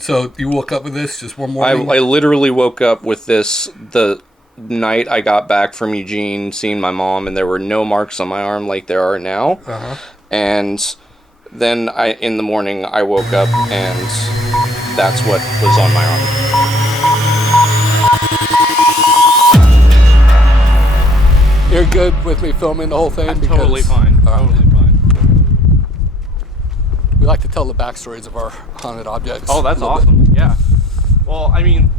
So you woke up with this just one morning? I literally woke up with this the night I got back from Eugene, seeing my mom, and there were no marks on my arm like there are now. Uh-huh. And then in the morning, I woke up, and that's what was on my arm. You're good with me filming the whole thing? I'm totally fine. Totally fine. We like to tell the backstories of our haunted objects. Oh, that's awesome. Yeah. Well, I mean,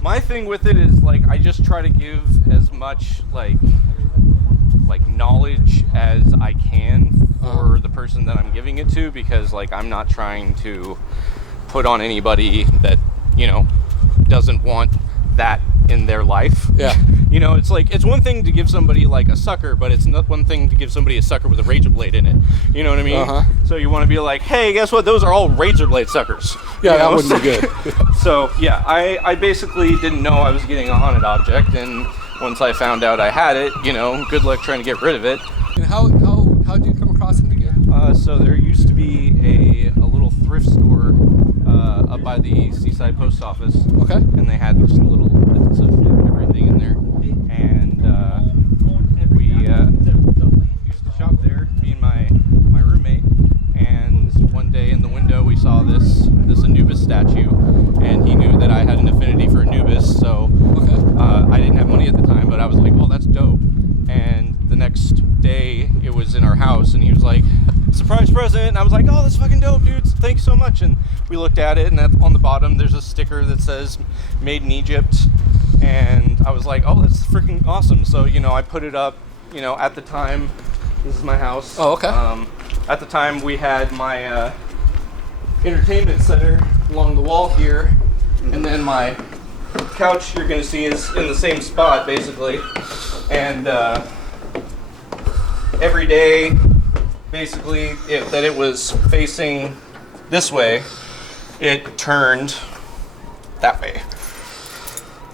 my thing with it is, like, I just try to give as much, like knowledge as I can for the person that I'm giving it to, because, like, I'm not trying to put on anybody that, you know, doesn't want that in their life. Yeah. You know, it's like, it's one thing to give somebody, like, a sucker, but it's not one thing to give somebody a sucker with a razor blade in it. You know what I mean? Uh-huh. So you want to be like, hey, guess what? Those are all razor blade suckers. Yeah, you know? that wouldn't be good. So, yeah, I basically didn't know I was getting a haunted object, and once I found out I had it, you know, good luck trying to get rid of it. And how'd you come across it again? So there used to be a little thrift store up by the Seaside Post Office. Okay. And they had just little bits of everything in there. And we used to shop there, me and my roommate. And one day in the window we saw this Anubis statue, and he knew that I had an affinity for Anubis, so I didn't have money at the time, but I was like, well, that's dope. And the next day it was in our house, and he was like, surprise present, and I was like, oh, that's fucking dope, dude, thanks so much. And we looked at it, and on the bottom there's a sticker that says made in Egypt, and I was like, oh, that's freaking awesome. So, you know, I put it up, you know, at the time. This is my house. Oh, okay. At the time we had my entertainment center along the wall here, and then my couch you're gonna see is in the same spot basically, and every day basically that it was facing this way, it turned that way.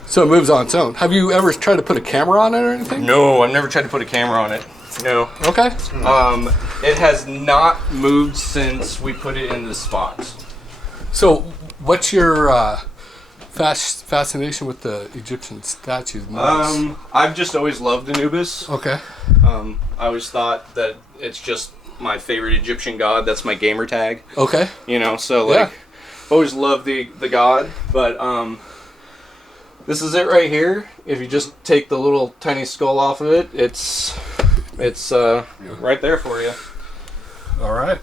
So it moves on its own. Have you ever tried to put a camera on it or anything? No, I've never tried to put a camera on it. No. Okay. It has not moved since we put it in this spot. So what's your fascination with the Egyptian statues? I've just always loved Anubis. Okay. I always thought that it's just my favorite Egyptian god. That's my gamer tag. Okay. You know, so like, always loved the god. But this is it right here. If you just take the little tiny skull off of it, it's right there for you. All right.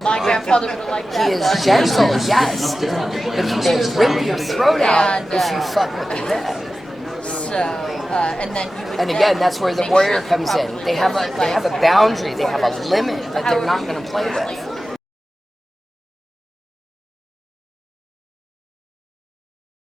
My grandfather would have liked that. He is gentle, yes, but he will rip your throat out if you fuck with the head. So, and then you would. And again, that's where the warrior comes in. They have a boundary, they have a limit that they're not going to play with.